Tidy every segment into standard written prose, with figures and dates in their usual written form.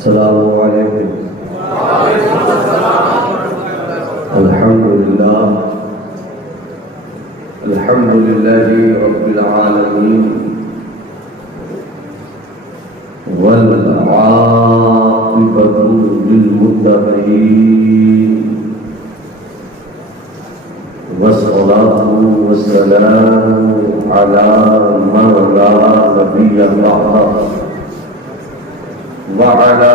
अस्सलामु अलैकुम। अल्हम्दुलिल्लाह अल्हम्दुलिल्लाहि रब्बिल आलमीन वल आक़िबतु लिल मुत्तक़ीन वस्सलातु वस्सलामु अला मन ला नबिय्य बअदह वअला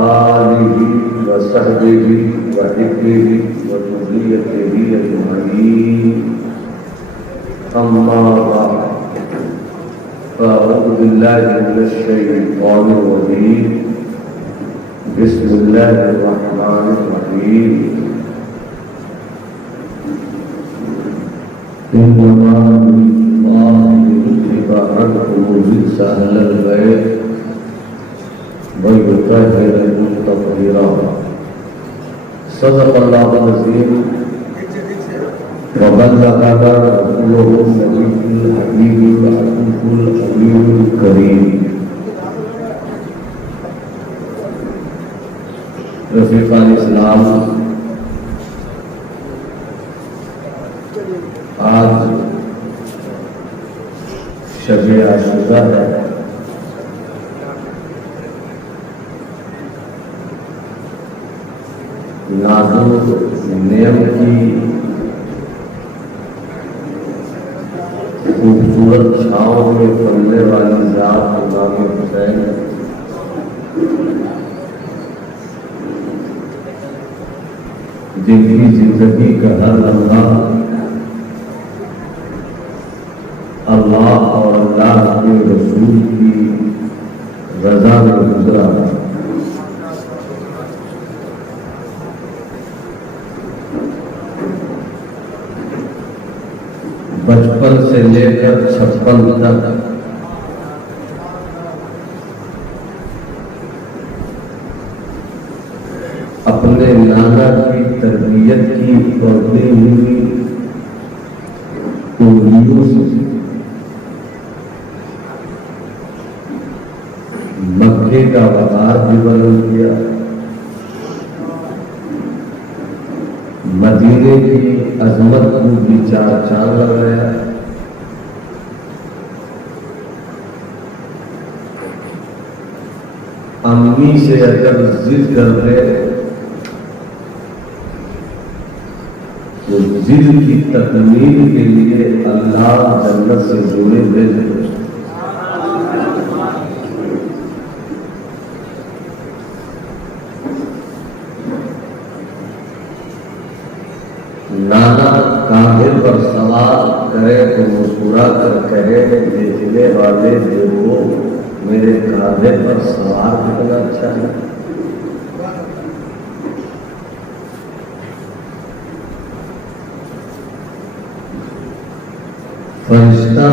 आलिहि वसहबिहि वहिब्बिहि वज़ुर्रिय्यतिहि अजमईन। अम्मा बअद फ़अऊज़ु बिल्लाहि मिनश शैतानिर रजीम। बिस्मिल्लाहिर रहमानिर रहीम। इन्नमा युरिदुल्लाहु लियुज़हिबा अन्कुमुर रिज्सा अहलल बैत वयुत्तहिरकुम तत्हीरा। सदक़ल्लाहुल अज़ीम व बल्लग़ना रसूलुहुन नबियुल हबीबुल अतीकुल अमीनुल करीम। रफ़ीक़ान इस्लाम, आज शब-ए आशूरा है। नाज़ुक नियम की खूबसूरत छाँव में फैलने वाली ज़ात इमाम हुसैन जिनकी जिंदगी का हर लम्हा अल्लाह और अल्लाह के रसूल की रज़ा में गुजरा। बचपन से लेकर 56 तक अपने नाना की तरबियत की पौधी हुई उंगलियों से मक्के का वक़ार भी बदल किया, मदीने की अजमत को भी चार चांद लगाया। अम्मी से अगर जिद कर ले तो जिद की तकमील के लिए अल्लाह जन्नत से जोड़े भेज दे। नाना कांधे पर सवार करे तो मुस्कुरा कर कहे, बेचने वाले देखो मेरे कांधे पर सवार कितना अच्छा है। फरिश्ता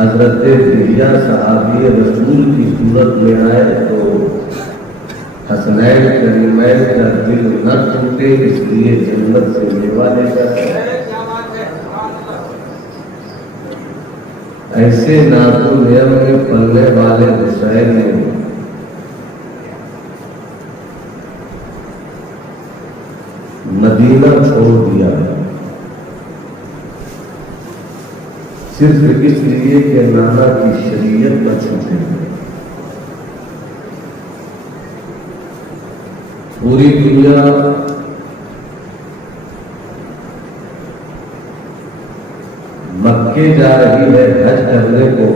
हजरत दिहिया सहाबी रसूल की सूरत में आए तो हसनैन करीमैन का दिल न टूटे, इसलिए जन्नत से लेवा लेकर ऐसे नाज़ुक नियम में पलने वाले हुसैन ने मदीना छोड़ दिया, सिर्फ इसलिए कि नाना की शरीयत न छूटे। पूरी दुनिया मक्के जा रही है हज करने को,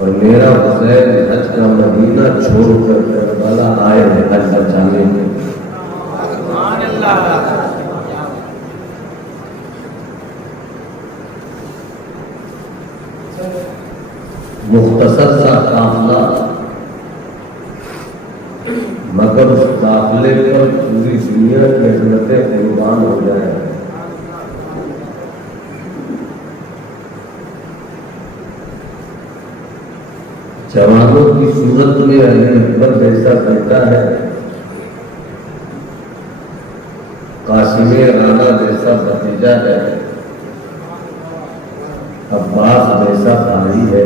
और मेरा हुसैन हज का मदीना छोड़कर करबला आए हैं हज बचाने को। मुख्तसर सा काफिला, मगर उस काफिले पर पूरी दुनिया की अजमतें कुर्बान हो जाए। जवानों की सूरत में अली अकबर जैसा बेटा है, कासिम राना जैसा भतीजा है, अब्बास जैसा भाई है,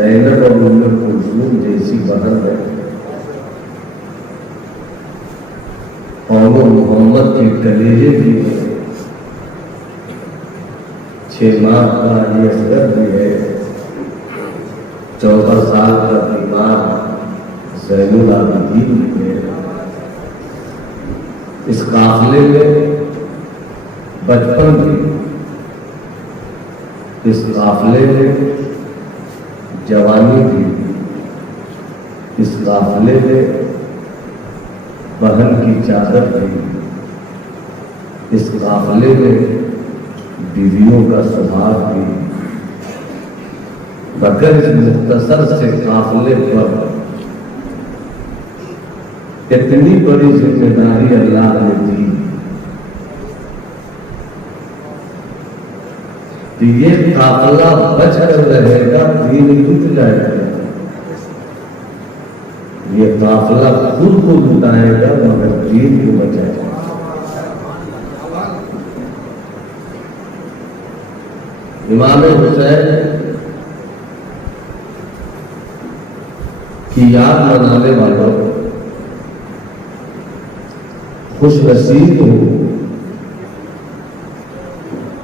ज़ैनब और उम्मे कुलसूम जैसी बहन है, और मोहम्मद के कलेजे भी है, 6 माह का अली असगर भी है, 14 साल का बीमार ज़ैनुल आबिदीन भी है। इस काफिले में बचपन भी, इस काफिले में जवानी भी, इस काफिले में बहन की चादर भी, इस काफिले में बीवियों का सुहाग भी, मगर इस मुख्तसर से काफिले पर इतनी बड़ी जिम्मेदारी अल्लाह ने दी कि ये काफिला बच कर रहेगा, दीन लुट जाएगा। ये काफिला खुद को लुटाएगा मगर दीन को बचाएगा। इमाम हुसैन की याद मनाने वालों खुश नसीब हो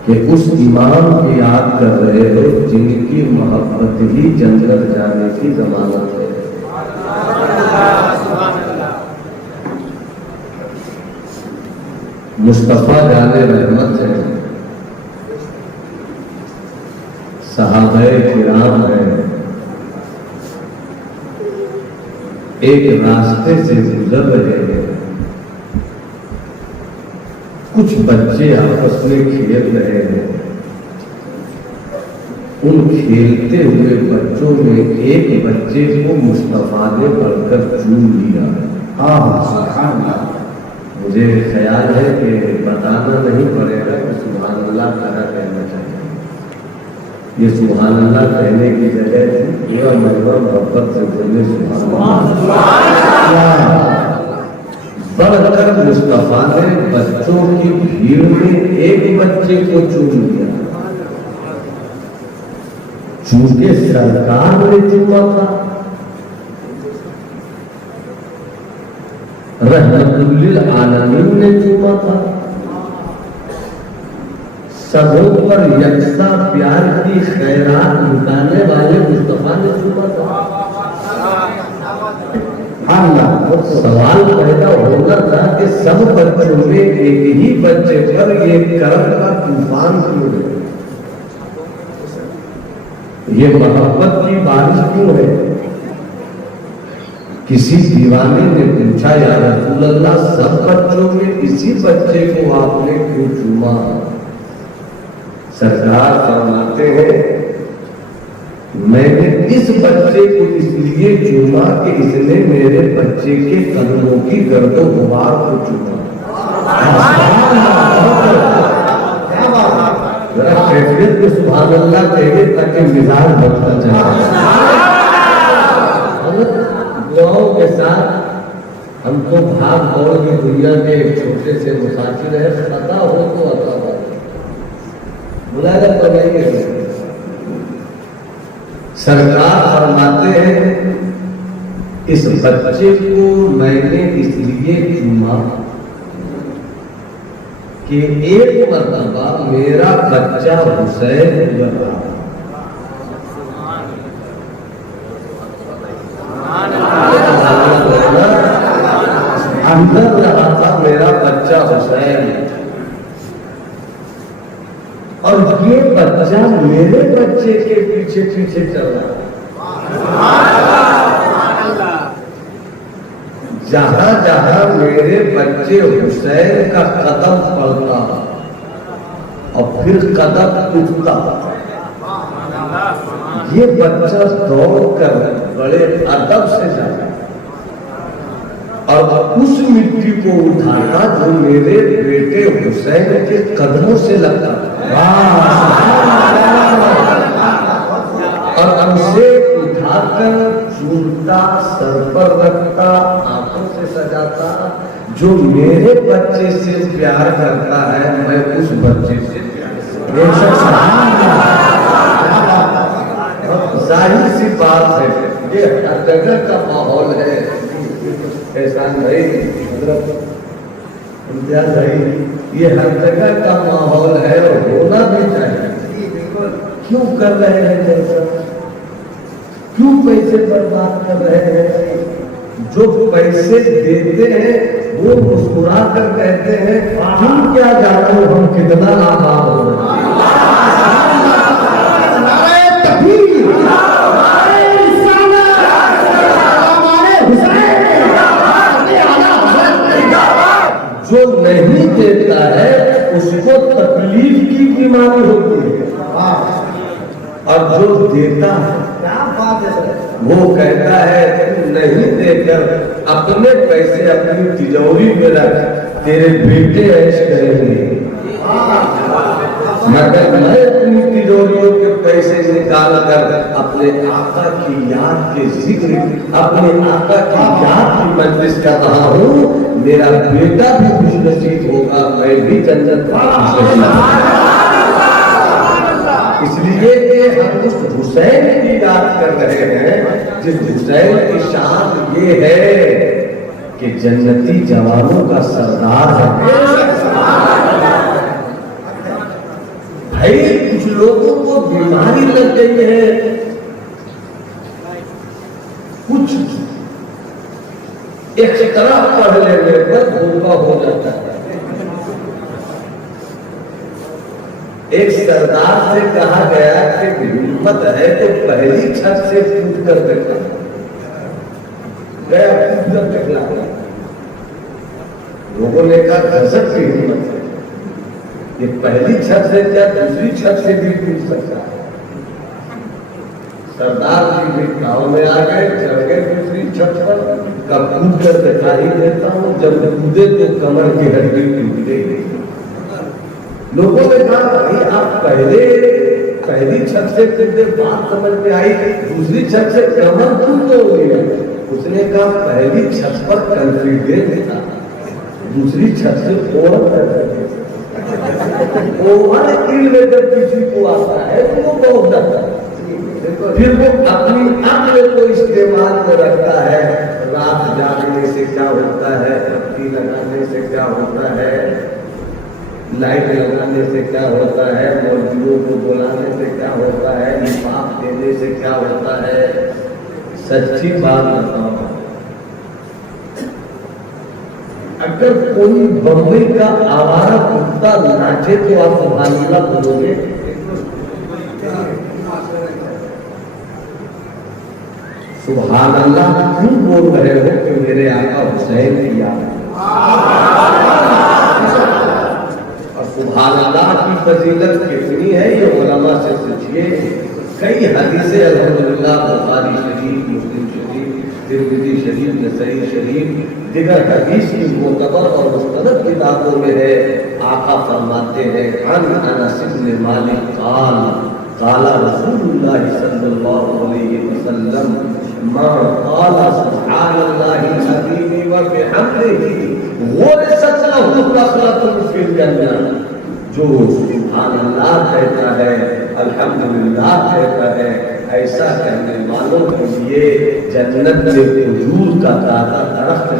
कि उस इमाम की याद कर रहे हो जिनकी मोहब्बत ही जन्नत जाने की जमानत है। मुस्तफा जाने रहमत है, सहाबाए किराम है, एक रास्ते से गुजर रहे हैं, कुछ बच्चे आपस में खेल रहे हैं, उन खेलते हुए बच्चों में एक बच्चे को मुस्तफा ने पढ़कर चूम लिया। मुझे ख्याल है कि बताना नहीं पड़ेगा कि सुभान अल्लाह कहना चाहिए। ये सुभान अल्लाह कहने की जगह पूरा महिमा मोहब्बत से बोले सुभान अल्लाह। बढ़कर मुस्तफा ने बच्चों की भीड़ में एक बच्चे को चूम लिया, चूंकि सरकार ने चूमा था, रहमतुल्लिल आलमीन ने चूमा था, सबों पर यकसा प्यार की खैरात लुटाने वाले मुस्तफा ने चूमा था। सवाल पैदा होना था कि सब बच्चों में एक ही बच्चे पर ये करम का तूफान क्यों है, ये मोहब्बत की बारिश क्यों है। किसी दीवाने ने पूछा, या रसूल अल्लाह सब बच्चों में इसी बच्चे को आपने क्यों चूमा। सरकार फरमाते हैं, मैंने इस बच्चे को इसलिए चूमा कि इसने मेरे बच्चे के कदमों की गर्दो गुबार को चूमा। जरा कैफियत में सुभान अल्लाह कहिए ताकि मिजाज बनता जाए। दुआओं के साथ हमको भाग दौड़ की दुनिया के एक छोटे से मुसाफिर है, पता हो तो अता बुलाया तो नहीं है। सरकार फरमाते हैं, इस बच्चे को मैंने इसलिए चूमा कि एक मर्तबा मेरा बच्चा हुसैन अंदर रहा था, मेरा बच्चा हुसैन, और ये बच्चा मेरे बच्चे के पीछे पीछे चल रहा। जहां जहां मेरे बच्चे हुसैन का कदम पड़ता और फिर कदम उठता, ये बच्चा दौड़कर बड़े अदब से जाता और उस मिट्टी को उठाता जो मेरे बेटे हुसैन के कदमों से लगता और उसे उठाकर चूमता, सर पर रखता, आंखों से सजाता। जो मेरे बच्चे से प्यार करता है, मैं उस बच्चे से प्यार जाहिर सी बात है, ये हर जगह का माहौल है। एहसान भाई, हजरत इम्तियाज भाई, ये हर जगह का माहौल है और होना भी चाहिए। क्यों कर रहे हैं जैसा? क्यों पैसे बर्बाद कर रहे हैं? जो पैसे देते हैं वो मुस्कुरा कर कहते हैं तुम क्या जानो हम कितना आबाद हो रहे हैं। जो नहीं देता है उसको तकलीफ की बीमारी होती है, और जो देता है क्या बात है सर, वो कहता है नहीं देकर अपने पैसे अपनी तिजोरी में रख, तेरे बेटे ऐश करेंगे। मगर मैं अपनी तिजोरियों के पैसे निकाल कर अपने आका की याद के जिक्र, अपने आका की याद की मजलिस कर रहा हूँ। मेरा बेटा भी खुशनसीब होगा, मैं भी जन्नत का इसलिए कि हम उस हुसैन की याद कर रहे हैं जिस हुसैन की शान ये है कि जन्नती जवानों का सरदार है। भाई कुछ लोगों को बीमारी लग गई है, कुछ एक तरह पढ़ लेने पर धोखा हो जाता है। एक सरदार से कहा गया कि हिम्मत है तो पहली छत से कूद कर देखा, गया कूद कर देखला। लोगों ने कहा गजब की हिम्मत है, ये पहली छत से क्या दूसरी छत से भी कूद सकता है। सरदार जी भी गांव में आ गए, चढ़ गए दूसरी छत पर, कब कूद कर दिखाई देता हूँ, जब कूदे तो कमर की हड्डी टूट गई। लोगों ने कहा भाई आप पहली छत से कूदे, बात समझ में आई, दूसरी छत से कमर क्यों तो हुई है? उसने कहा पहली छत पर कॉन्फिडेंस था, दूसरी छत से ओवर किल में जब किसी को आता है तो वो बहुत डरता है, फिर वो अपनी अक्ल को इस्तेमाल में रखता है। रात जागने से क्या होता है, बत्ती लगाने से क्या होता है, लाइट लगाने से क्या होता है, मौलवियों को बुलाने से क्या होता है, निफाक देने से क्या होता है। सच्ची बात बताओ, अगर कोई बम्बई का आवारा कुत्ता नाचे तो आप सुभान अल्लाह बोलोगे? सुभान अल्लाह क्यों बोल रहे हो कि मेरे आका हुसैन की याद है। और सुभान अल्लाह की फजीलत कितनी है ये उलमा से पूछिए। कई हदीसें अल्हम्दुलिल्लाह बुखारी शरीफ, मुस्लिम शरीफ, तिरमिज़ी शरीफ, नसई शरीफ, दिगर हदीस की मोतबर और मुस्तनद किताबों में है। आका फरमाते हैं अन अनस इब्न मालिक क़ाल क़ाला रसूलुल्लाह सल्लल्लाहु अलैहि वसल्लम मा क़ाला सुब्हानल्लाहि अज़ीम व बिहम्दिही गुरसत लहू नख़लतुन फिल जन्नह। जो सुभान अल्लाह कहता है, अल्हम्दुलिल्लाह कहता है, ऐसा कहने वालों के लिए जन्नत में खजूर का ताजा दरख्त है।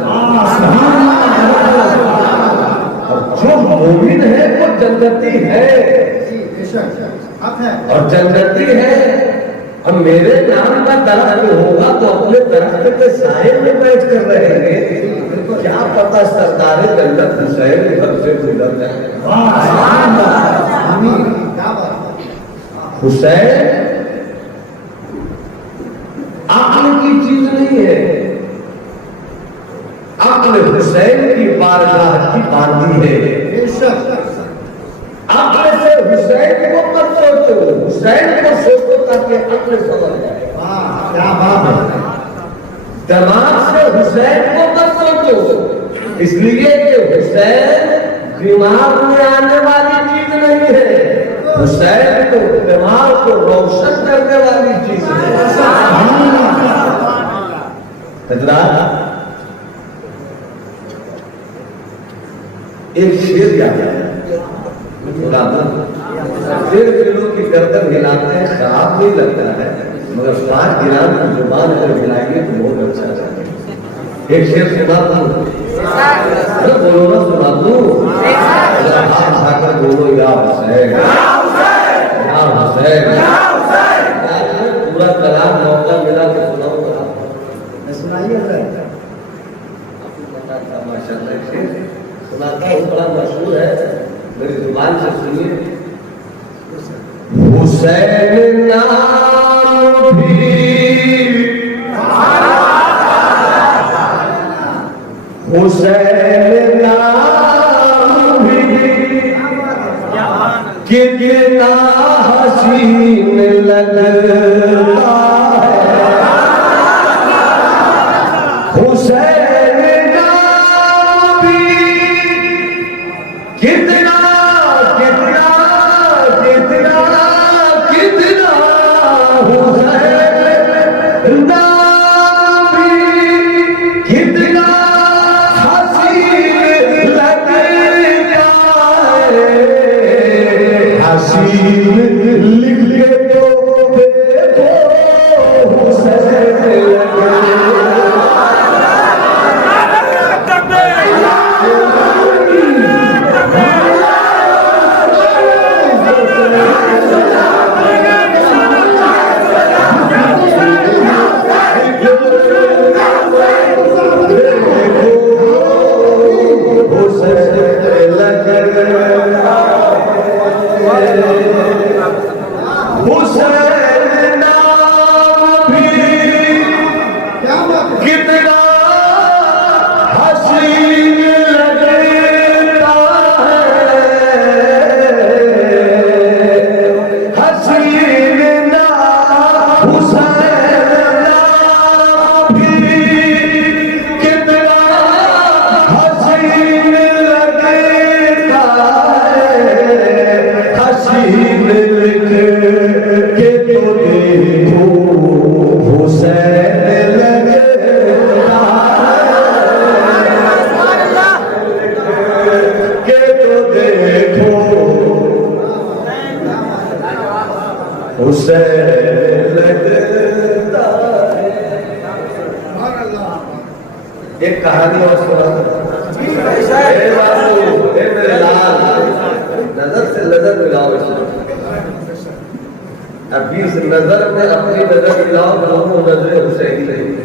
और जो मोमिन है वो जन्नती है, और जन्नती है। अब मेरे नाम का दरख्त होगा तो अपने दरख्त के साए में बैठ कर रहेंगे। क्या पता सरदार जन्नत हुसैन घर से गुजर जाए। हुसैन अक्ल की चीज नहीं है, अक्ल हुसैन की बारगाह की बांधी है। अक्ल से हुसैन को मत सोचो, हुसैन को सोचो ताकि अक्ल समझ जाए। क्या बात है। दिमाग से हुसैन को मत सोचो, इसलिए कि हुसैन दिमाग में आने वाली चीज नहीं है, हुसैन को दिमाग को रोशन करने वाली चीज है। एक शेर याद है, 1.5 किलो की गर्दन हिलाते हैं, खराब नहीं लगता है, मगर 5 गिराम की जुबान अगर मिलाएंगे तो बहुत अच्छा जाएगा। एक शेर सुना दो, बोलो ना, सुना दो, हाथ उठाकर बोलो, या हुसैन, या हुसैन। पूरा कलाम मौका मिला तो सुनाऊंगा, सुनाइए। माशाअल्लाह शेर सुनाता हूँ, बड़ा मशहूर है, मेरी जुबान से सुनिए। हुसैन नाम भी हुसैन नाम भी कितना हसीन लगता है। हुसैन नाम भी कितना कितना कितना कितना हुसैन नाम भी कितना हसीन लगता है। हसीन लिख के तो देखो हुसैन लगे। एक कहानी और सुना, मेरे लाल, नजर से नजर मिलाओ। अभी इस नजर में अपनी नजर मिलाओ, दोनों नजरें हुसैनी रहेंगी।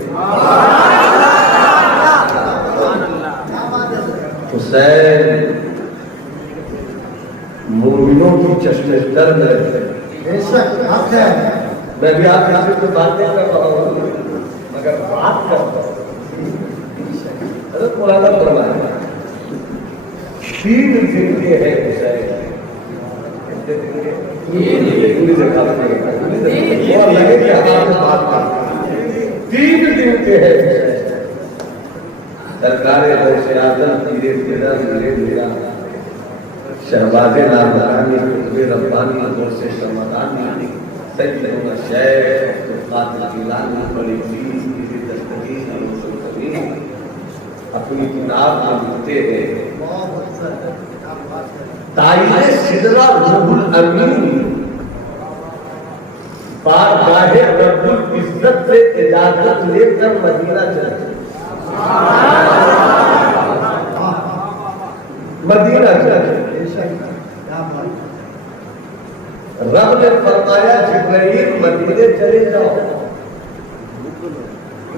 हुसैन मोमिनों की चश्मे दर्द है। मैं भी आप यहाँ पे बातें कर रहा हूँ, मगर बात करता हूँ। पुराना पुराना 3 दिन के है हुसैन, लगे कि हमारे बात कर 3 दिन के है सरकार से आदम धीरे धीरे धीरे धीरे शहबाजे नामदानी रब्बानी और से शमदानी सही लगूंगा शेख तो कातिल गिलानी बड़ी चीज किसी दस्तगीर अपनी किताब में लिखते हैं, तारीख सिदरा रूहुल अमीन बारगाहे रब्बुल इज्जत से इजाजत लेकर मदीना चले। मदीना चले, रब ने फरमाया जिब्राइल मदीने चले जाओ,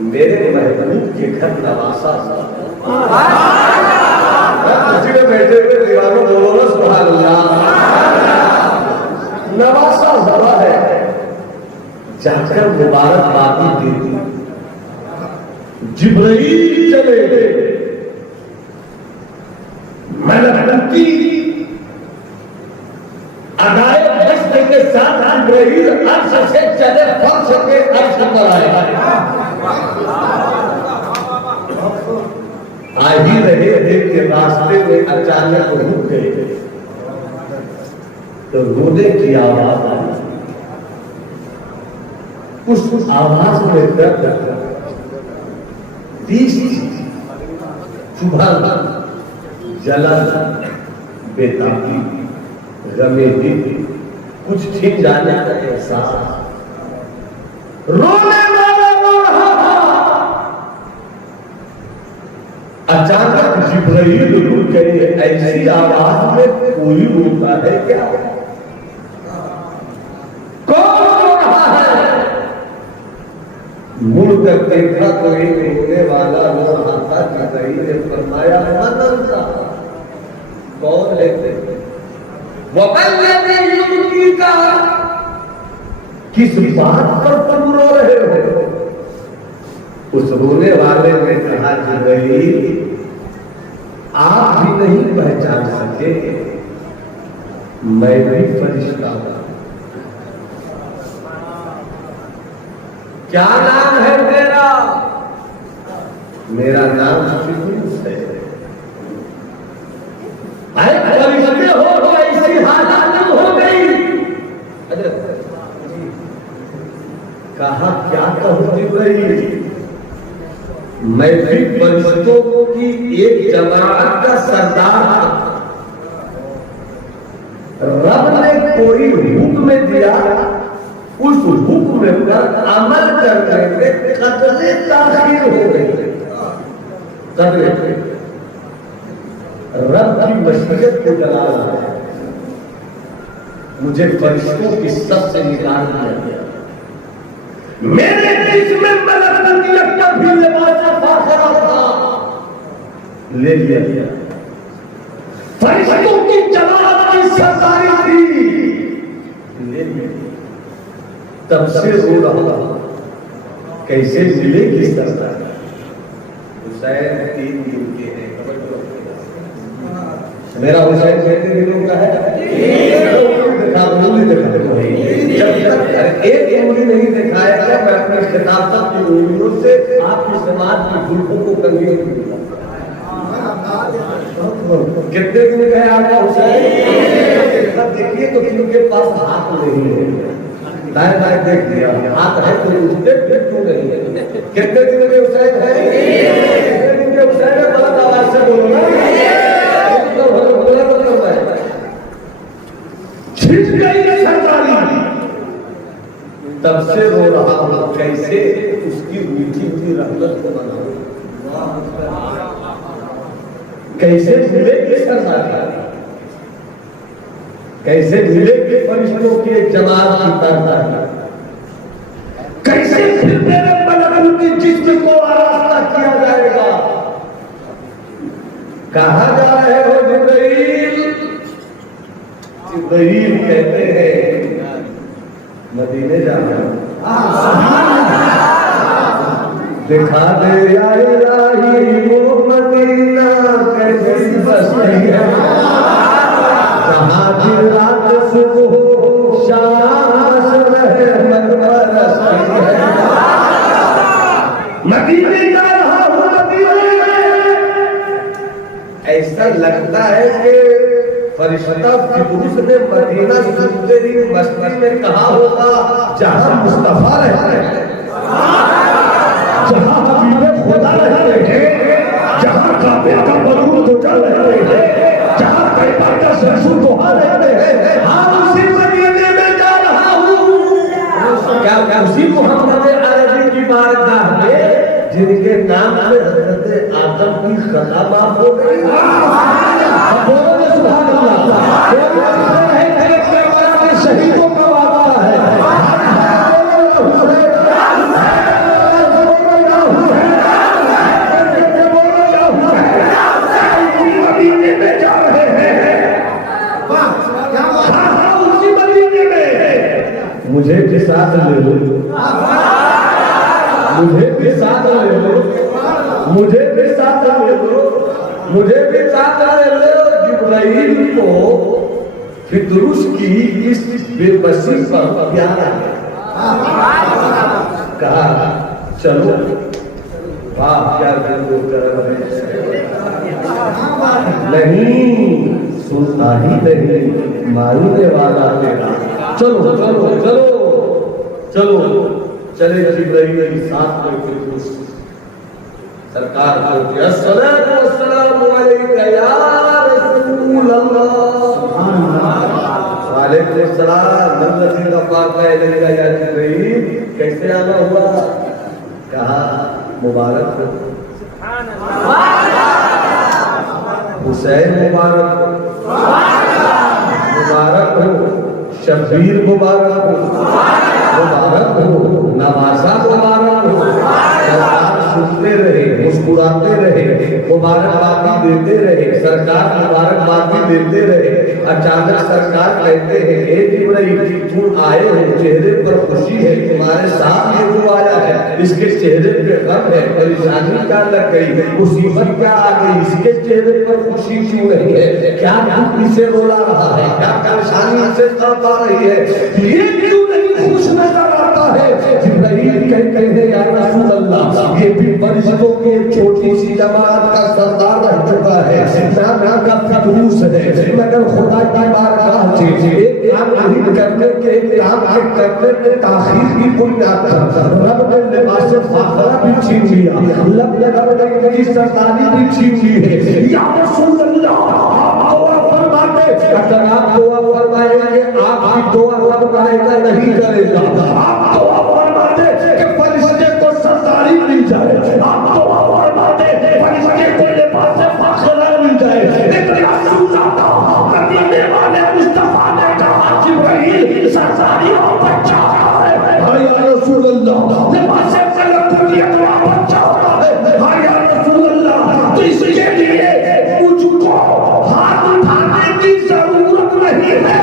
मेरे महबूब के घर नवासा उसी में बैठे हुए दीवानों बोलो ना सुभान अल्लाह। नवासा जरा है, जाकर मुबारकबादी देती। जिब्राइल चले गए, मलकुती अदाए दस्त के साथ जिब्राइल अर्श से चले, फर्श के अर्श पर आए। आ ही रहे थे कि रास्ते में अचानक रुक गए, तो रोने की आवाज आई। उस आवाज में दर्द, तीस सुबह जलन, बेताबी, गमे दिल, कुछ छिप जाने का एहसास। रोने वाला रो रहा था। अचानक जिब्राइल रुक गए। ऐसी आवाज में कोई रोता है क्या? कौन रो रहा है? मुड़कर देखा तो एक रोने वाला रो रहा था। जिब्राइल ने फरमाया मन सा। कौन है? वही का किस बात पर तुम रो रहे हो? उस रोने वाले ने कहा जिब्राइल आप भी नहीं पहचान सके, मैं भी फरिश्ता हूं। क्या नाम है तेरा? मेरा नाम फिदूस है। फरिश्ते हो तो ऐसी हालत क्यों हो गई? कहा क्या कहूं जिब्राइल, मैं भी फरिश्तों की एक जमात का सरदार था। रब ने कोई हुक्म दिया, उस हुक्म पर अमल करने में कदरे ताखीर हो गई। कदरे रब की मशीयत को जलाल है। मुझे फरिश्तों की सबसे निकाल दिया गया। मेरे जिस्म में मलकूतियत का भी लिबास फाखरा था, ले लिया गया। फरिश्तों की जमात की सरदारी थी, ले लिया। तब से रो रहा कैसे मिलेगी सरदारी? हुसैन 3 दिन के हैं। मेरा हुसैन कितने दिनों का है? एक उंगली नहीं दिखाएगा मैं अपने खिताब तक की उंगलियों से आपकी समाज की जुल्फों को कंगी करूंगा। कितने दिन का है आपका हुसैन? देखिए तो किनके पास हाथ नहीं है। दाएं बाएं देख लिया, हाथ है तो उसके फिर क्यों नहीं है? कितने दिन के हुसैन है? कितने दिन के हुसैन है? गलत आवाज से बोलो ना। छिप गई सरदारी। तब से रो रहा हूं कैसे उसकी मीठी मीठी रहमत को बनाऊं, कैसे मिलेगी सरदारी, कैसे मिलेगी फरिश्तों की एक जमात की सरदारी, कैसे फिर मेरे मलकूत की जिस्म को आरास्ता किया जाएगा। कहां जा रहे हो जिब्राइल? जिब्राइल कहते हैं मदीने जाना। दिखा दे या इलाही वो मदीना कैसी बसती है, जहां दिन रात सुबह शाम रहमत बरसती है। मदीने जा रहा हूं, मदीने। ऐसा लगता है कि फरिश्ता फिदूस ने मदीना सुनते ही मस्ती में कहा होगा जहां मुस्तफा रहते हैं, जहां हबीबे खुदा रहते हैं, जहां काबे का बरूद गुजर रहते हैं, जहां तैयबा का सरसू दोहा रहते हैं, हाँ उसी मदीने में जा रहा हूं। क्या उसी मोहम्मद अरबी की बारगाह में जिनके नाम से हजरत आदम की खता माफ हो गई। शहीदों का वादा है। मदीने में जा रहे हैं, उसी मदीने में। मुझे भी साथ ले लो, मुझे भी साथ ले लो, मुझे भी साथ ले लो, मुझे भी साथ ले लो। जिब्राइल को फिदरूस की इस बेबसी पर प्यार है। कहा चलो, आप क्या करो नहीं सुनता ही नहीं, मारने वाला तेरा। चलो चलो चलो चलो, चले जिब्राइल साथ में फिदरूस। सरकार बोलती है अस्सलातु वस्सलामु अलैका या रसूल अल्लाह। वालेकुम सलाम नबी का पाक लगेगा या जिब्रील कैसे आना हुआ? कहा मुबारक हो हुसैन, मुबारक हो, मुबारक हो शब्बीर, मुबारक हो, मुबारक हो नवासा, मुबारक हो। सरकार सुनते रहे, मुस्कुराते रहे, मुबारकबादी देते रहे, सरकार मुबारकबादी देते रहे। अचानक सरकार कहते हैं हे जिब्रील तुम आए हो, चेहरे पर खुशी है, तुम्हारे साथ ये जो आया है इसके चेहरे पे गम है, परेशानी क्या लग गई, मुसीबत क्या आ गई, इसके चेहरे पर खुशी क्यों नहीं है, क्या दुख इसे रोला रहा है, क्या परेशानी इसे तड़पा रही है, ये क्यों नहीं खुश नजर आता है? जिब्रील कहते हैं या रसूल अल्लाह ये भी फरिश्तों की एक छोटी सी जमात का सरदार रह चुका है, नाम का फरूस है, मगर खुदा की बारगाह से एक काम नहीं करने के काम करने में ताखीर की बुनियाद पर रब ने लिबास फाखरा भी छीन लिया, रब ने इनकी सरदारी भी छीन ली है। या रसूल अल्लाह आप दुआ फरमाते, अगर आप दुआ फरमाएंगे आपकी दुआ रब करेगा नहीं करेगा। आप दुआ फरमाते कि फरिश्ते को सरदारी मिल जाए, आप दुआ फरमाते फरिश्ते को लिबास फाखरा मिल जाए। लेकिन रसूल अल्लाह मदीने वाले मुस्तफा ने कहा जिब्रील सरदारी और बच्चा है, या रसूल अल्लाह लिबास मलकुतियत का बच्चा है, या रसूल अल्लाह तो इसके लिए मुझको हाथ उठाने की जरूरत नहीं है।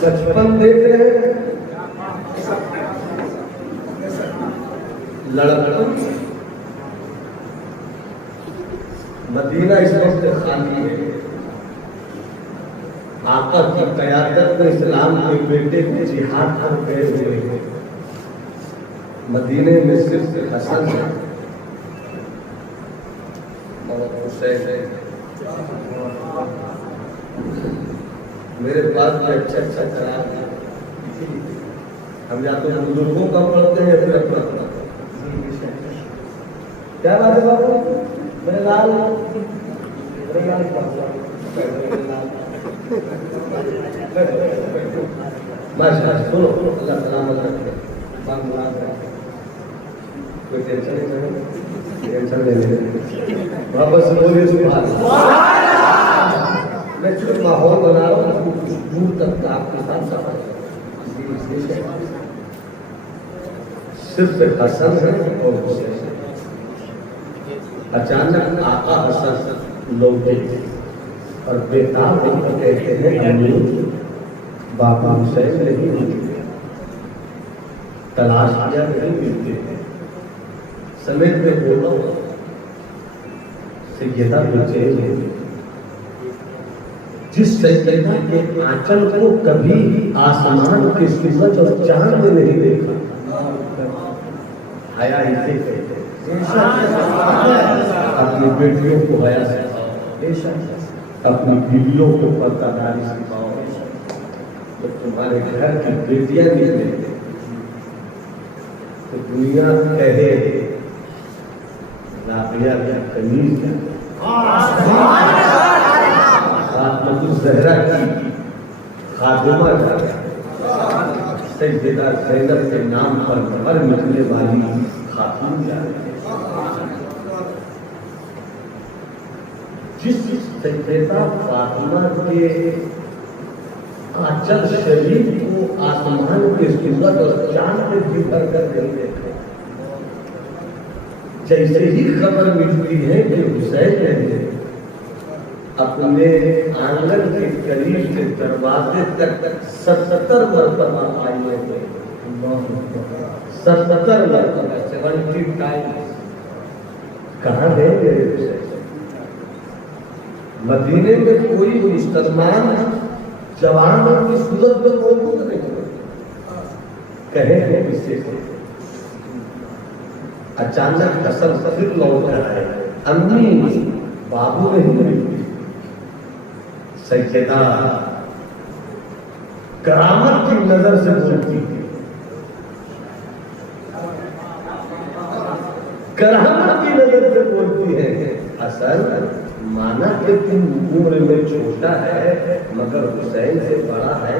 बचपन देख रहे हैं लड़कपन मदीना इस वक्त खाली है। आका की क़यादत में इस्लाम के बेटे के जिहाद पर गए हुए हैं। मदीने में सिर्फ हसन है और हुसैन है। मेरे पास भी अच्छा अच्छा खराब है, हम या तो बुजुर्गों का पढ़ते हैं या फिर अपना पढ़ते हैं। क्या बात है बाबू? मेरे लाल सुनो, अल्लाह सलामत रखे, कोई टेंशन नहीं, टेंशन ले लेंगे वापस बोलिए सुभान अल्लाह। मैं सिर्फ माहौल बना रहा हूँ दूर तक आपके साथ सफर सिर्फ हसन है और हुसैन। अचानक आका हसन लौटे और बेताब होकर कहते हैं अमीर बाबा हुसैन नहीं मिलते, तलाश किया नहीं मिलते हैं। समेत में बोलो सैयदा बेचैन जिस सैयदा के आंचल को कभी आसमान के सूरज और चांद में नहीं देखा, हया इसे कहते हैं। अपनी बेटियों को हया से अपनी बीवियों को पर्दादारी सिखाओ। तो तुम्हारे घर की बेटियां निकले तो दुनिया कहे राबिया क्या कमीज है, ज़हरा की खादिमा सैयदा ज़ैनब के नाम पर घर निकलने वाली खातून जा रही है। जिस सैयदा फातिमा के आंचल शरीफ को आसमान के सूरज और चांद पे भी भर कर नहीं देखा, जैसे ही खबर मिलती है कि हुसैन ने अपने आंगन के करीब से दरवाजे तक 77 मरतबा आए थे, 77 मरतबा 70 टाइम्स। कहाँ है मेरे हुसैन? मदीने में कोई मुसलमान जवान की सूरत में मौजूद नहीं, कहे हैं किससे? अचानक हसन फिर लौट कर आए, अम्मी बाबू नहीं मिलती। सैयदा करामत की नजर से बोलती थी, करामत की नजर से बोलती है, हसन माना कि तुम उम्र में छोटा है मगर हुसैन से बड़ा है,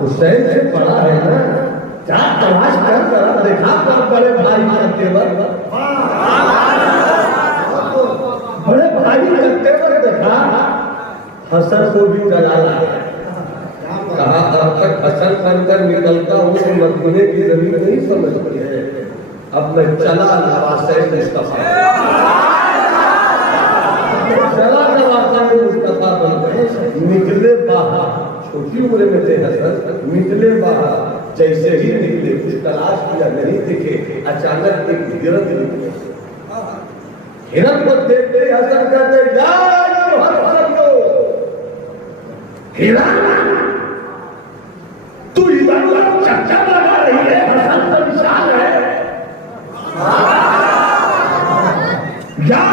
हुसैन से बड़ा है ना, क्या तलाश कर देखा पर बड़े भाई का तेवर, बड़े भाई का तेवर देखा। हसन को भी जलाला कहा, अब तक हसन बनकर निकलता हूँ तो मदीने की जमीन नहीं समझती है, अब मैं चला नवासे मुस्तफा, चला नवासे मुस्तफा बनकर निकले बाहर। छोटी उम्र में थे हसन, निकले बाहर। जैसे ही निकले कुछ तलाश किया, नहीं दिखे, अचानक एक हिरन निकले। हिरन को देखते हसन कहते, हिरन तू इधर चक्कर लगा रही है, हसन तो विशाल है। क्या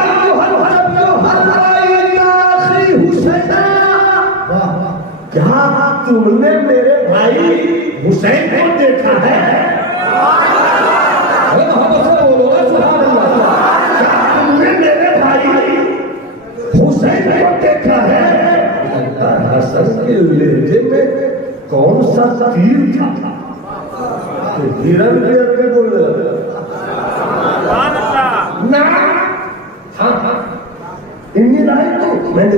तुमने मेरे भाई हुसैन को देखा है? क्या तुमने मेरे भाई हुसैन को देखा है? हसन के लहजे में कौन सा तीर था? हिरन के अपने बोलने लगा ना, हाँ हाँ, इन्हीं लाए तो मैंने